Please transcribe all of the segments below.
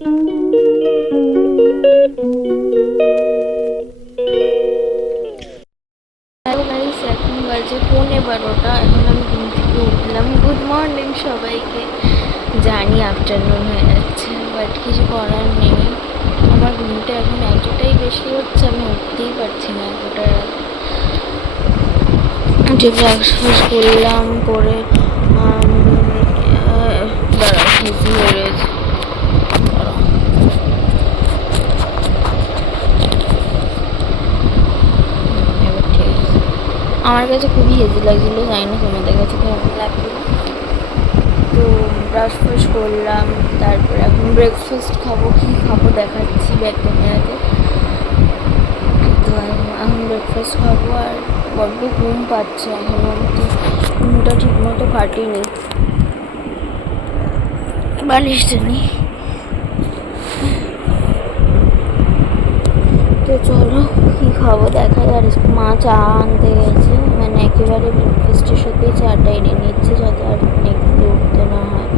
এখন বাজে পৌনে বারোটা। এখন ঘুম থেকে উঠলাম। গুড মর্নিং সবাইকে। জানি আফটারনুন হয়ে যাচ্ছে বাট কিছু করার নেই। আমার ঘুমটা এখন এতটাই বেশি হচ্ছে, আমি উঠতেই পারছি না এতটা রাত। যে ব্রেকফাস্ট করলাম করে আম, আহ, দাঁড়াও হেজি হয়ে রয়েছে দাঁড়াও। হুম, এবার ঠিক আছে আমার কাছে খুবই হেজি লাগছিল জানি না তোমাদের কাছে কেমন লাগবে তো ব্রাশ ফ্রাশ করলাম, তারপর এখন ব্রেকফাস্ট খাব, কী খাব দেখাচ্ছি ব্যাগ ক্যামেরাতে তো এখন- ব্রেকফাস্ট খাব আর বড্ড ঘুম পাচ্ছে এখন অবধি ঘুমটা ঠিক মতো কাটিনি বালিশটা নেই তো চলো, কি খাব? দেখা যায় মা চা আনতে গেছে। মানে একেবারে ব্রেকফাস্টের সাথে চাটা এনে নিচ্ছে যাতে আর একটু উঠতে না হয়।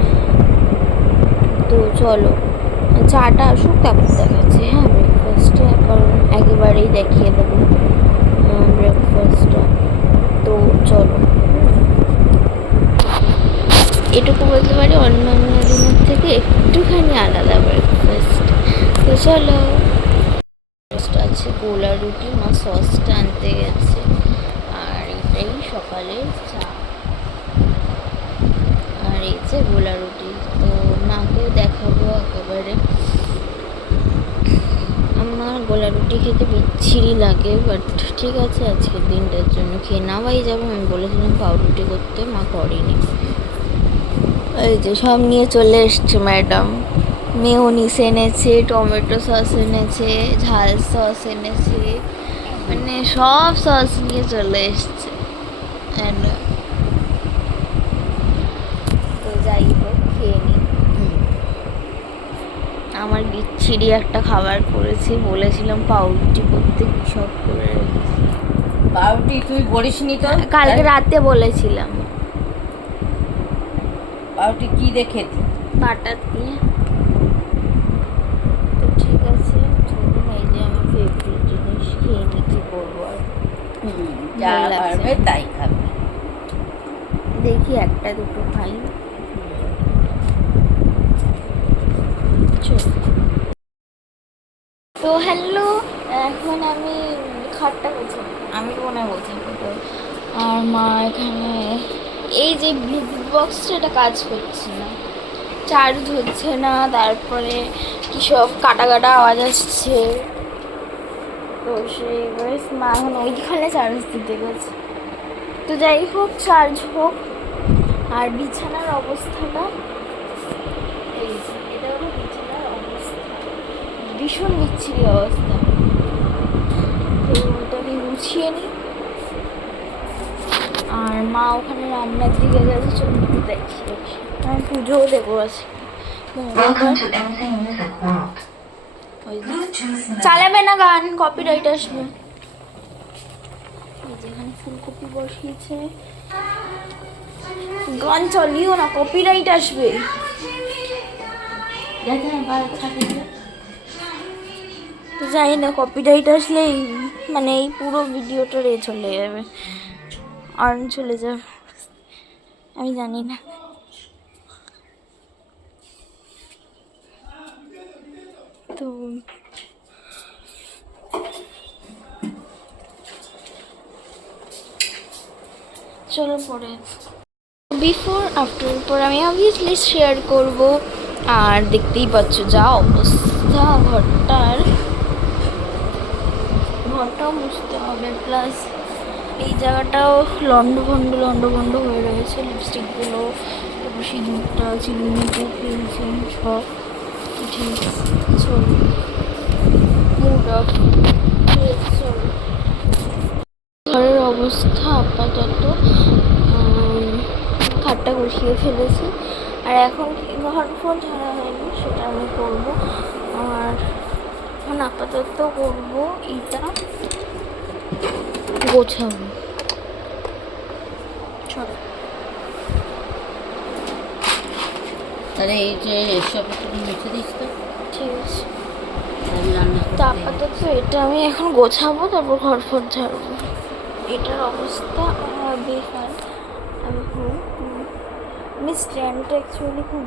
তো চলো, চাটা আসুক, তারপর দেখাচ্ছি হ্যাঁ ব্রেকফাস্টে কারণ একেবারেই দেখিয়ে দেবো ব্রেকফাস্টটা তো চলো। এটুকু বলতে পারি অন্য অন্য দিনের থেকে একটুখানি আলাদা ব্রেকফাস্ট তো চলো। গোলা রুটি মা সসটা আনতে গেছে। আর এটাই সকালের চা। আর এই যে গোলা রুটি। তো মাকেও দেখাবো একেবারে। আমার গোলা রুটি খেতে বিচ্ছিরি লাগে বাট ঠিক আছে, আজকের দিনটার জন্য খেয়ে নেওয়াই যাব আমি বলেছিলাম পাউরুটি করতে, মা করেনি। এই যে সব নিয়ে চলে এসছে ম্যাডাম। মেয়োনিস এনেছে টমেটো সস এনেছে ঝাল সস এনেছে মানে সব সস নিয়ে চলে এসছে। তো যাই হোক খেয়ে নিই আমার বিচ্ছিরি একটা খাবার করেছি বলেছিলাম পাউরুটি করতে। কী সব করে পাউরুটি তুই বলিসনি তো? কালকে রাতে বলেছিলাম। পাউরুটি কি দেখে বাটার দিয়ে তো ঠিক আছে চলুন এই যে আমার ফেভারিট নিই কী করব যা পারবে তাই খাবে। দেখি একটা দুটো খাই। তো হ্যালো এখন আমি খাটটা গোছাবো। আমি মনে তো আর মা এখানে এই যে ব্লুটুথ বক্সটা এটা কাজ করছে না। চার্জ হচ্ছে না তারপরে কি সব কাটা কাটা আওয়াজ আসছে। তো সেই মা এখন ওইখানে চার্জ দিতে গেছে। তো যাই হোক চার্জ হোক। আর বিছানার অবস্থাটা এটা হলো বিছানার অবস্থা। ভীষণ বিচ্ছিরি অবস্থা। তো ওটাকে গুছিয়ে নিই। আর মা ওখানে রান্নার দিকে গেছে, চলুন একটু দেখি। আমি পুজোও দেবো আছে Welcome চালাবে না গান কপিরাইট আসবে। যেখানে ফুলকপি বসিয়েছে। গান চালিও না কপিরাইট আসবে। তো জানি না কপিরাইট আসলেই মানে এই পুরো ভিডিওটা রে চলে যাবে। আর চলে যাবে। আমি জানি না। তো চলো পরে। বিফোর আফটার পর আমি অবভিয়াসলি শেয়ার করব। আর দেখতেই পাচ্ছ যা অবস্থা, ঘরটার। ঘরটাও মুছতে হবে প্লাস এই জায়গাটাও লন্ড ভন্ড লন্ড ভন্ড হয়ে রয়েছে লিপস্টিকগুলো তারপর সিঁদুরটা চিরুনিটা পেন্সিল সব চলো মুড অফ চলো ঘরের অবস্থা আপাতত খাটটা গুছিয়ে ফেলেছি। আর এখন ঘর ফোন ছাড়া হয়নি, সেটা আমি করব। আর এখন আপাতত করব এটা গোছাবো। চলো। তাহলে এই যে এসব একটু মুছে দিস তো। ঠিক তো আপাতত এটা আমি এখন গোছাবো তারপর ঘর ফর ঝাড়বো। এটার অবস্থা বেকার আমি। আমি স্ট্যান্ডটা অ্যাকচুয়ালি খুব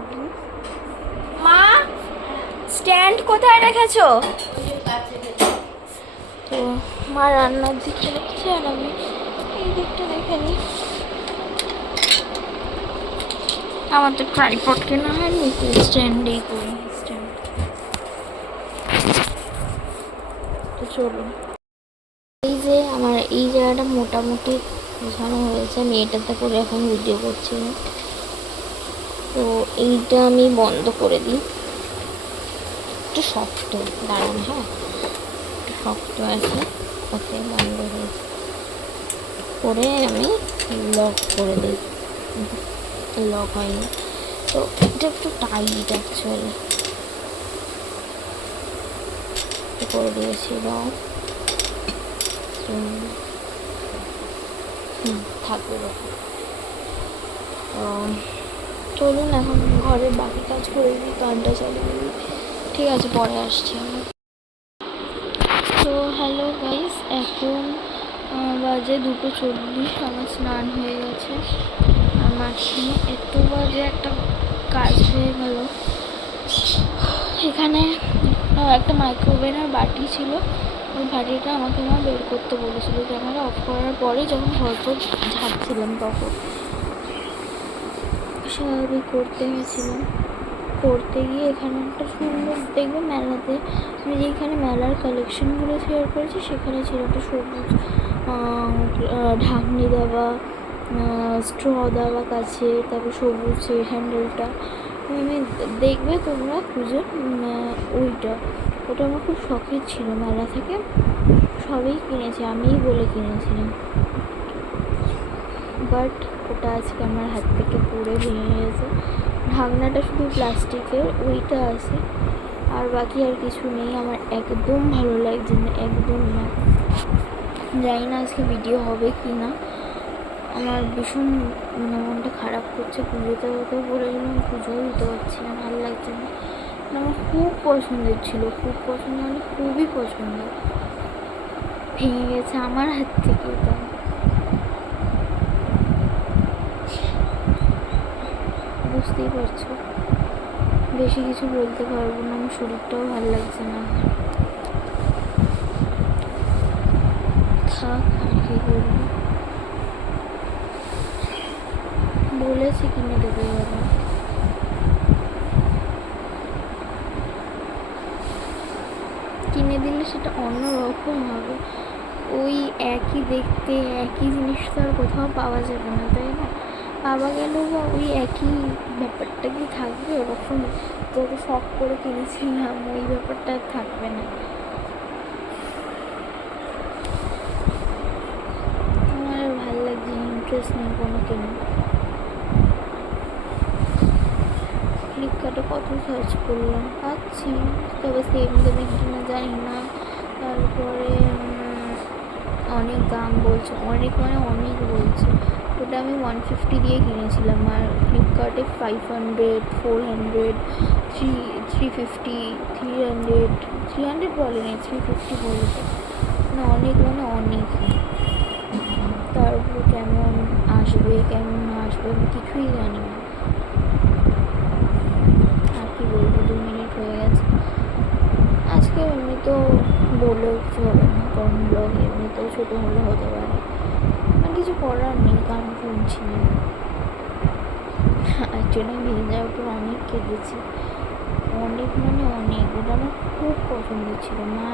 মা স্ট্যান্ড কোথায় রেখেছো? তো মা রান্নার দিকটা দেখছে আর আমি এই দিকটা দেখে নিই। আমার তো ট্রাইপড কেনা হয়নি তো করি স্ট্যান্ড তো চলুন এই যে আমার এই জায়গাটা মোটামুটি গোছানো হয়েছে, আমি এটাতে করে এখন ভিডিও করছিলাম তো এইটা আমি বন্ধ করে দিই। একটু শক্ত, দাঁড়ান হ্যাঁ। শক্ত আছে, ওকে, বন্ধ হয়েছে করে আমি লক করে দিই। লক হয়নি। তো এটা একটু টাইট অ্যাকচুয়ালি করে দিয়েছি লক হুম থাকবে চলুন এখন ঘরের বাকি কাজ করে দিই গানটা চালিয়ে দিই ঠিক আছে, পরে আসছি আমি তো হ্যালো গাইস এখন বাজে দুটো চল্লিশ, আমার স্নান হয়ে গেছে। আমার এত বাজে একটা কাজ হয়ে গেল। এখানে একটা মাইক্রোওভেনের বাটি ছিল। ওই বাটিটা আমাকে মা বের করতে বলেছিল ক্যামেরা অফ করার পরে যখন হয়তো ঝাড়ছিলাম তখন। স্বাভাবিক করতে গেছিলাম। করতে গিয়ে এখানে একটা সুন্দর, দেখবে মেলাতে, আমি যেখানে মেলার কালেকশনগুলো শেয়ার করেছি, সেখানে ছিল একটা সবুজ ঢাকনি দেওয়া স্ট্র দেওয়া কাছে, তারপর সবুজ হ্যান্ডেলটা আমি দেখবে তোমরা খুঁজে ওইটা। ওটা আমার খুব শখের ছিল মেলা থেকে। সবই কিনেছি, আমিই বলে কিনেছিলাম। বাট ওটা আজকে আমার হাত থেকে পড়ে ভেঙে গেছে। ঢাকনাটা শুধু প্লাস্টিকের ওইটা আছে। আর বাকি আর কিছু নেই। আমার একদম ভালো লাগছে না, একদম না। জানি না আজকে ভিডিও হবে কি না আমার ভীষণ মানে মনটা খারাপ করছে, পুজোতে হতেও বলেছিলাম পুজোও দিতে পারছি না, ভালো লাগছে না। মানে আমার খুব পছন্দের ছিল, খুব পছন্দ মানে খুবই পছন্দ। ভেঙে গেছে আমার হাত থেকে এটা। বুঝতেই পারছ। বেশি কিছু বলতে পারব না, আমার শরীরটাও ভালো লাগছে না। থাক, আর কি করব? বলেছি কিনে দেবে বাবা কিনে দিলে সেটা অন্যরকম হবে। ওই একই দেখতে, একই জিনিস তো আর কোথাও পাওয়া যাবে না, তাই না? পাওয়া গেলেও বা ওই একই ব্যাপারটা কি থাকবে? ওরকম যত শখ করে কিনেছিলাম, ওই ব্যাপারটা আর থাকবে না। আমার ভালো লাগছে ইন্টারেস্ট নেই কোনো কেনা ফ্লিপকার্টে কত সার্চ করলাম, পাচ্ছি। তবে সেম দামে কিনা জানি না। তারপরে অনেক দাম বলছে, অনেক মানে অনেক বলছে। ওটা আমি ওয়ান ফিফটি দিয়ে কিনেছিলাম আর ফ্লিপকার্টে five hundred four hundred three three fifty three hundred three hundred বলেনি থ্রি ফিফটি বলেছে না, অনেক মানে অনেক। তারপর কেমন আসবে কেমন আসবে আমি কিছুই জানি না আর কি বলব দু মিনিট হয়ে গেছে আজকে এমনি তো বলেও কিছু হবে না কারণ ব্লগ এমনিতেও ছোটো হলে হতে পারে। আর কিছু করার নেই, গান শুনছি। না অ্যাকচুয়ালি ভেজে পর অনেক কেঁদেছি অনেক মানে অনেক, ওটা আমার খুব পছন্দের ছিল। মা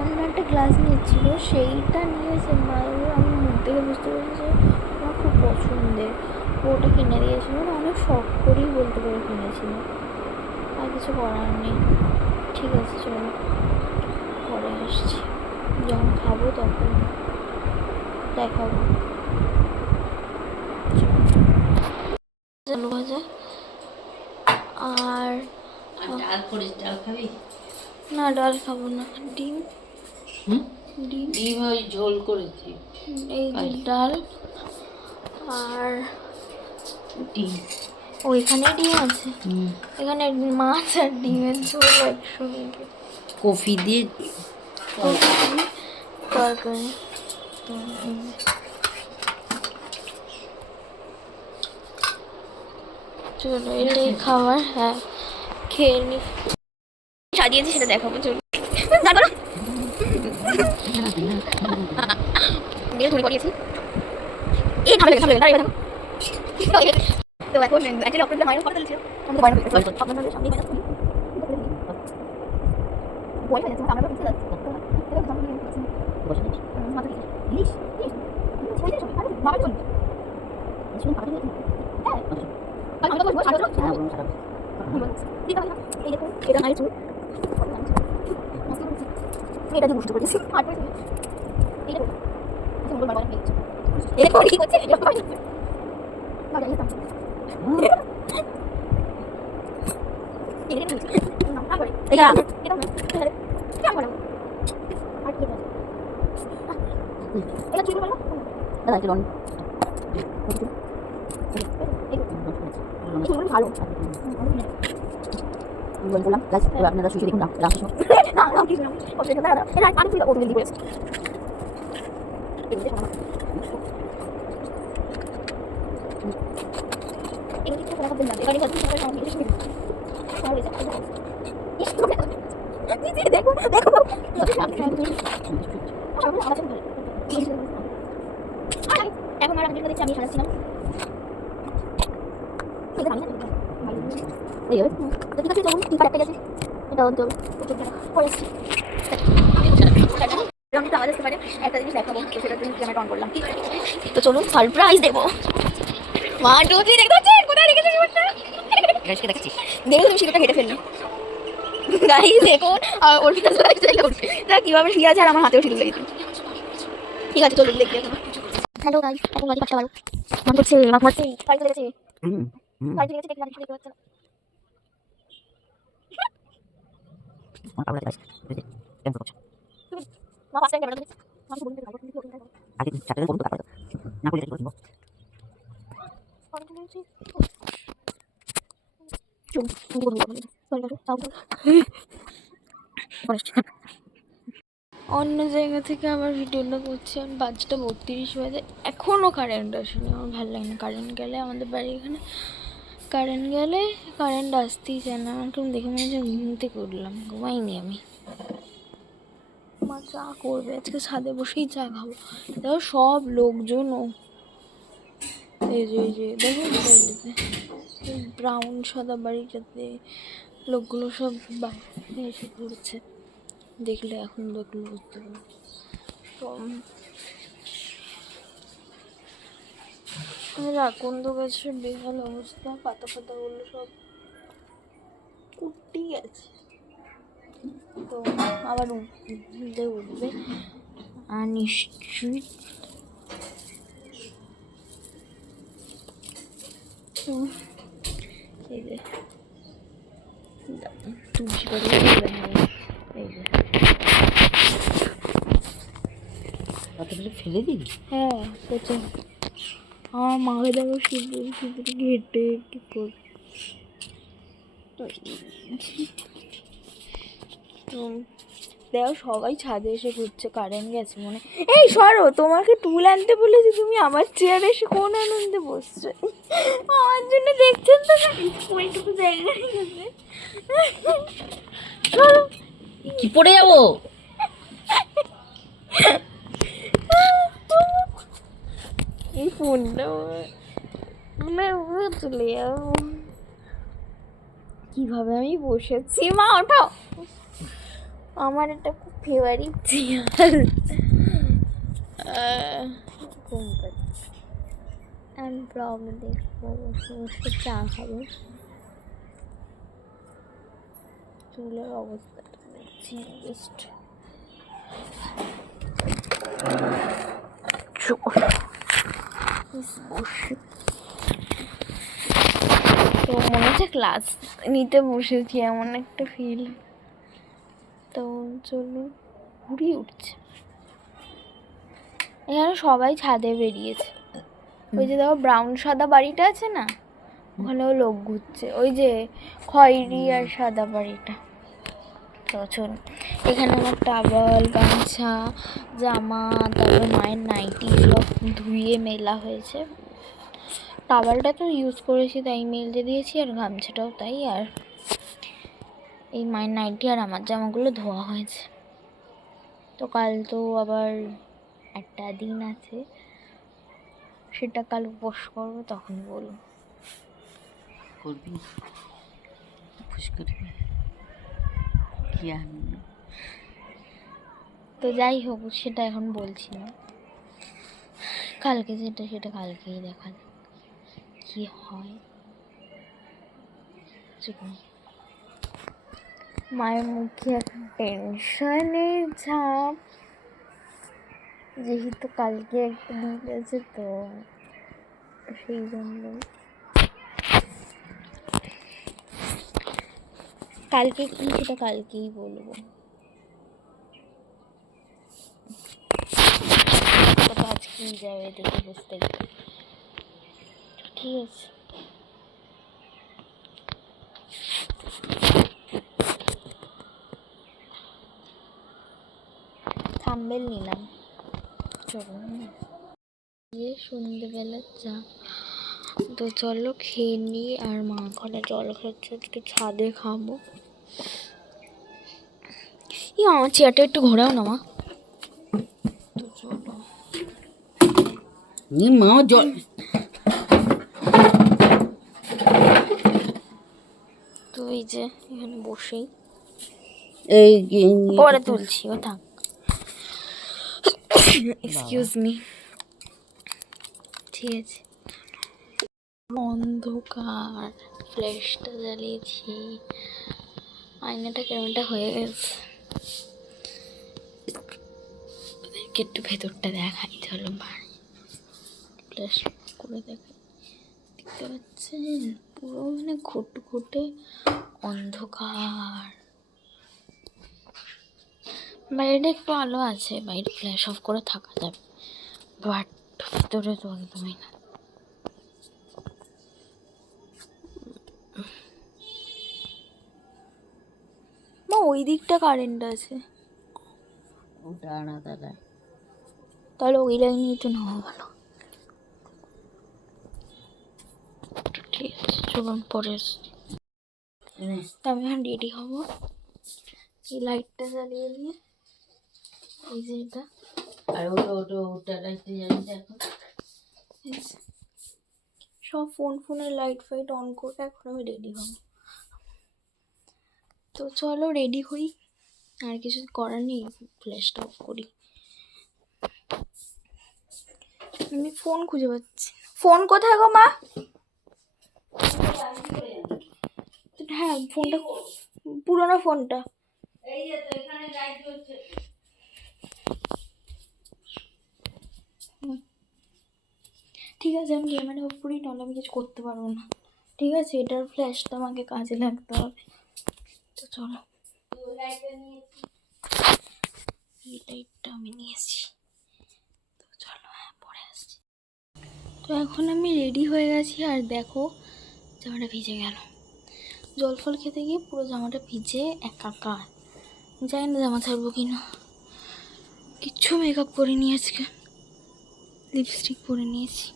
অন্য একটা ক্লাস নিয়েছিল, সেইটা নিয়েছে। মা আমি মুখ থেকে বুঝতে পেরেছি যে আমার খুব পছন্দের। ওটা কিনে দিয়েছিল মানে অনেক শখ করেই বলতে পারে কিনেছিল। আর কিছু করার নেই। ঠিক আছে চলো। পরে আসছি। যখন খাব তখন দেখাবো। আলু ভাজা। আর ডাল করিস ডাল খাবি? না ডাল খাব না। ডিম? ডিম? ডিম ওই ঝোল করেছি। এই। ডাল। আর ডিম। ওইখানে ডিম আছে। এখানে মাছ আর ডিমের ঝোল একসঙ্গে কফি দিয়ে তরকারি। চলো এটাই খাবার হ্যাঁ খেয়ে নি। সাজিয়েছি সেটা দেখাবো চলো। দিয়ে চুরি করিয়েছি এই ভালো লেগে ভালো লেগে দাঁড়িয়ে দেখো তো এখন অ্যাকচুয়ালি অপরাধ মায়ের ফটো তুলছিল আমাদের বাড়ি থেকে আপনাদের সামনে মাইনাস করি বই হয়ে যাচ্ছে আমরা বুঝতে যাচ্ছি ইলিশ ইলিশ ছেড়ে দিস আরে বাবা চল শুন পাকা হ্যাঁ আমি তো বলব সারা হ্যাঁ বলুন সারা ঠিক আছে এই দেখো এটা নাই চুল এটা দিয়ে বুঝতে পারছি এই আচ্ছা কি করছে এটা পাই না জানি না এই দেখো না আবার এটা এটা এটা কেমন আর কি বলব এটা চুল বলো দাদা চলুন ভালো আমি বললাম গাছ এবার আপনারা শুয়ে দেখুন রামকৃষ্ণ না রামকৃষ্ণ অসুবিধা দাদা এটা আমি তুই ওদের দিয়ে দেখো দেখো এখন আর আমি দেখছি আমি তো ঠিক আছে তখন টিফার একটা গেছে। এটা অন্ত পরে আসছি আমি তো আওয়াজ আসতে পারে। একটা জিনিস দেখাবো তো সেটার জন্য ক্যামেরা অন করলাম। তো চলুন সারপ্রাইজ দেবো। মা ডুজি দেখতে পাচ্ছেন? কোথায় রেখেছে জীবনটা গ্যাসকে দেখছিস দেখো তুমি সিঁড়িটা হেঁটে ফেললে। গাই দেখুন আর ওর ভিতরে চলে উঠবে। তা কীভাবে শুয়ে আছে? আর আমার হাতেও সিঁড়ি লেগেছে ঠিক আছে চলুন দেখি এখন। হ্যালো গাইস এখন বাড়ি পাঁচটা বারো। মন করছে মা করছে বাড়ি চলে গেছে? হুম বাড়ি চলে গেছে দেখতে দেখতে পাচ্ছে। আছে মা পাঁচটা ক্যামেরা আগে চারটে বলুন তো না করলে কি করব অন্য জায়গা থেকে আবার ভিডিওটা করছি আমি পাঁচটা বত্রিশ বাজে। এখনও কারেন্ট আসেনি, আমার ভালো লাগে না। কারেন্ট গেলে আমাদের বাড়ি এখানে কারেন্ট গেলে কারেন্ট আসতেই চায় না। আমার কেমন দেখে মনে হচ্ছে ঘুম থেকে উঠলাম, ঘুমাইনি আমি। মা চা করবে, আজকে ছাদে বসেই চা খাব। দেখো সব লোকজনও এই যে এই যে, দেখো ব্রাউন সাদা বাড়িটাতে লোকগুলো সব বাইরে এসে ঘুরছে দেখলে এখন লোকগুলো বুঝতে পারব। তো আমার আকন্দ গাছের বেহাল অবস্থা, পাতা পাতাগুলো সব উঠতেই গেছে তো আবার উঠতে উঠবে। আর নিশ্চয়ই এই যে। তুলসী পাতা এই যে কতগুলো ফেলে দিবি হ্যাঁ সেটাই আমার মাকে দেখো সিঁদুর সিঁদুর ঘেটে কি করে তো দেখো সবাই ছাদে এসে ঘুরছে কারেন্ট গেছে মনে। এই সরো তোমাকে টুল আনতে বলেছি তুমি আমার চেয়ারে এসে কোন আনন্দে বসছো? আমার জন্য দেখছেন তো ওইটুকু সরো। কি পড়ে যাব? এই ফোনটা চলে যাব। কীভাবে আমি বসেছি? মা ওঠো। আমার এটা খুব ফেভারিট চেয়ার ঘুম পাচ্ছে আমি ব্লগ দেখব বসে চা খাব। চুলের অবস্থাটা দেখছি জাস্ট তো মনে হচ্ছে ক্লাস নিতে বসেছি এমন একটা ফিল তো চলুন ঘুরিয়ে উঠছে। এখানে সবাই ছাদে বেরিয়েছে। ওই যে দেখো ব্রাউন সাদা বাড়িটা আছে না? ওখানেও লোক ঘুরছে। ওই যে খয়েরি আর সাদা বাড়িটা। তো চলুন, এখানে আমার টাওয়াল, গামছা, জামা, তারপরে মায়ের নাইটি সব ধুয়ে মেলা হয়েছে। টাওয়ালটা তো ইউজ করেছি, তাই মেলতে দিয়েছি আর গামছাটাও তাই আর এই মায়ের নাইটি আর আমার জামাগুলো ধোয়া হয়েছে। তো কাল তো আবার একটা দিন আছে সেটা কাল উপোস করব তখন বলব। করবি? উপোস করবি? কি আনন্দ তো যাই হোক সেটা এখন বলছি না। কালকে যেটা সেটা কালকেই দেখা যাক কি হয়। মায়ের মুখে এখন টেনশনের ছাপ যেহেতু কালকে একটা দিন আছে তো সেই জন্য। কালকে কি সেটা কালকেই বলব। আজকেই যাবে দেখে বুঝতে ঠিক আছে। থাম্বেল নিলাম চলুন দিয়ে সন্ধ্যেবেলা চা তো চলো খেয়ে নিই আর মা ওখানে জল খাচ্ছে আজকে ছাদে খাব। ই আমার চেয়ারটা একটু ঘোরাও না মা। তো চলো। মা জল তো এই যে এখানে বসেই। এই পরে। তুলছি ও থাক। এক্সকিউজ মি ঠিক আছে অন্ধকার। ফ্ল্যাশটা জ্বালিয়েছি। আয়নাটা কেমনটা হয়ে গেছে? একটু ভেতরটা দেখাই চলো বাড়ি। ফ্ল্যাশ করে দেখাই। দেখতে পাচ্ছেন? পুরো মানে ঘুট ঘুটে অন্ধকার। বাইরে একটু আলো আছে বাইরে ফ্ল্যাশ অফ করে থাকা যাবে। বাট ভিতরে তো একদমই না। মা ওই দিকটা কারেন্ট আছে। ওটা আলাদা লাইন তাহলে ওই লাইনেই তো নেওয়া ভালো। ঠিক আছে চলুন পরে তো আমি রেডি হব। এই লাইটটা জ্বালিয়ে দিয়ে। এই যে এটা। আর ওটা ওটা ওটা লাইটে জানি এখন। এই যে। সব ফোন ফোনের লাইট ফাইট অন করে এখন আমি রেডি হব। তো চলো রেডি হই। আর কিছু করার নেই ফ্ল্যাশটা অফ করি। আমি ফোন খুঁজে পাচ্ছি ফোন কোথায় গো মা? হ্যাঁ ফোনটা পুরোনো ফোনটা হুম। ঠিক আছে, আমি ক্যামেরা অফ করি নাহলে আমি কিছু করতে পারব না। ঠিক আছে, এটার ফ্ল্যাশটা আমাকে কাজে লাগতে হবে। তো চলো। আমি নিয়েছি। তো চলো হ্যাঁ পরে আসছি। তো এখন আমি রেডি হয়ে গেছি, আর দেখো জামাটা ভিজে গেল। জল ফল খেতে গিয়ে পুরো জামাটা ভিজে একাকার। জানি না জামা ছাড়বো কি না কিচ্ছু মেকআপ করিনি আজকে। লিপস্টিক পরে নিয়েছি।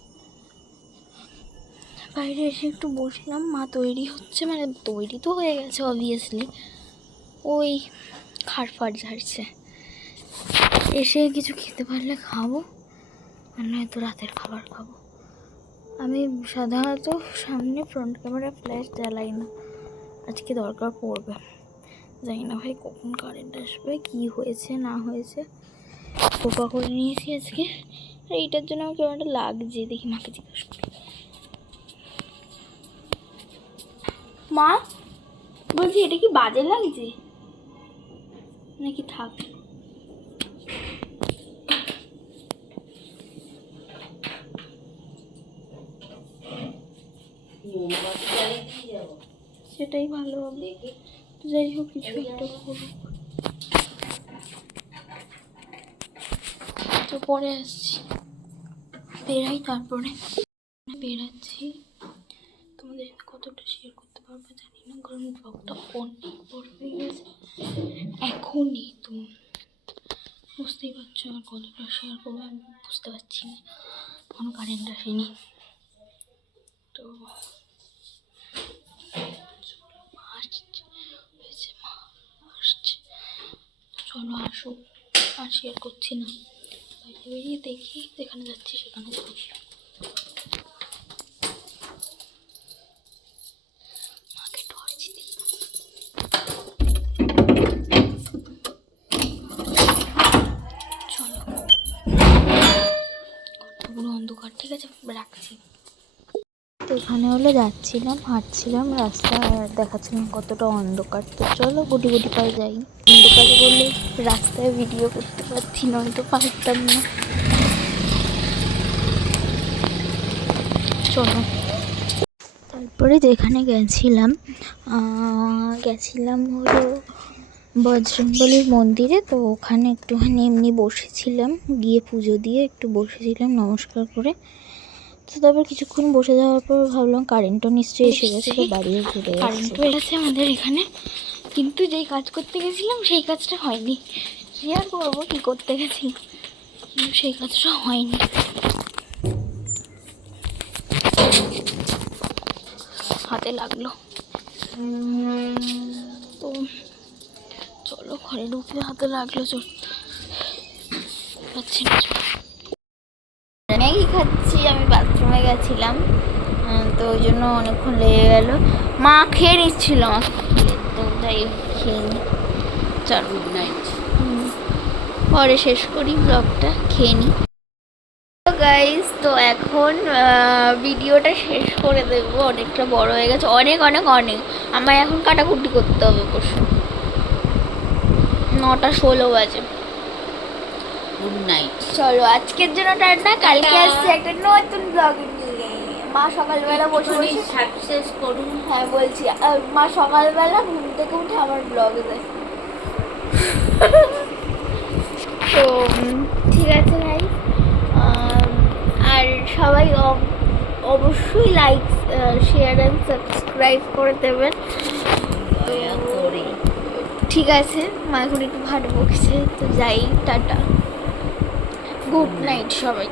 বাইরে এসে একটু বসলাম। মা তৈরি হচ্ছে মানে তৈরি তো হয়ে গেছে অবভিয়াসলি ওই খাট ফাট ঝাড়ছে। এসে কিছু খেতে পারলে খাব, আর নয়তো রাতের খাবার খাব। আমি সাধারণত সামনে ফ্রন্ট ক্যামেরা ফ্ল্যাশ জ্বালাই না। আজকে দরকার পড়বে। জানি না ভাই কখন কারেন্ট আসবে, কি হয়েছে, না হয়েছে। কোপা করে নিয়েছি আজকে। এইটার জন্য আমার কেমন একটা লাগছে, দেখি মাকে জিজ্ঞেস করি। মা, বলছি, এটা কি বাজে লাগছে? নাকি থাক সেটাই ভালো হবে। যাই হোক, কিছু একটা তো পরে আসছি। বেরাই তারপরে। বেরাচ্ছি। কারণ ব্লগটা পড়তে গেছে। এখনই তো বুঝতেই পারছ আর কতটা শেয়ার করব আমি বুঝতে পারছি না। কোনো কারেন্ট আসেনি। তো চলো আসুক, আর শেয়ার করছি না। বাইরে বেরিয়ে দেখি যেখানে যাচ্ছি সেখানে যাচ্ছি। রাখছি। তো ওখানে হলে যাচ্ছিলাম, হাঁটছিলাম, রাস্তা দেখাচ্ছিলাম কতটা অন্ধকার। তো চলো গুটি গুটি পায়ে যাই। অন্ধকারে বলে রাস্তায় ভিডিও করতে পারছি নয়তো পারতাম না। চলো। তারপরে যেখানে গেছিলাম গেছিলাম হলো বজরংবলীর মন্দিরে। তো ওখানে একটুখানি এমনি বসেছিলাম, গিয়ে পুজো দিয়ে একটু বসেছিলাম, নমস্কার করে। তো তারপর কিছুক্ষণ বসে যাওয়ার পর ভাবলাম কারেন্টও নিশ্চয়ই এসে গেছে তো বাড়িও ঘুরে কারেন্টও এসেছে আমাদের এখানে। কিন্তু যেই কাজ করতে গেছিলাম সেই কাজটা হয়নি। শেয়ার করব কী করতে গেছি? কিন্তু সেই কাজটা হয়নি। হাতে লাগল। তো চলো ঘরে ঢুকলে হাতে লাগল চল। পাচ্ছি না। ম্যাগি খাচ্ছি, আমি বাথরুমে গেছিলাম তো ওই জন্য অনেকক্ষণ লেগে গেল। মা খেয়ে নিচ্ছিল তো তাই খেয়ে নি। চল। গুড নাইট পরে শেষ করি ব্লগটা খেয়ে তো গাইজ তো এখন ভিডিওটা শেষ করে দেবো। অনেকটা বড় হয়ে গেছে। অনেক অনেক অনেক। আমায় এখন কাটাকুটি করতে হবে, পরশু। নটা ষোলো বাজে। গুড নাইট চলো আজকের জন্য টাটা কালকে আসছে একটা নতুন ব্লগ নিয়ে। মা সকালবেলা বসে বসে সাকসেস করুন। হ্যাঁ বলছি মা সকালবেলা ঘুম থেকে উঠে আমার ব্লগ দেয় তো ঠিক আছে ভাই। আর সবাই অবশ্যই লাইক শেয়ার অ্যান্ড সাবস্ক্রাইব করে দেবেন। ঠিক আছে মা এখন একটু ভাট বকছে তো যাই টাটা। গুড নাইট সবাই।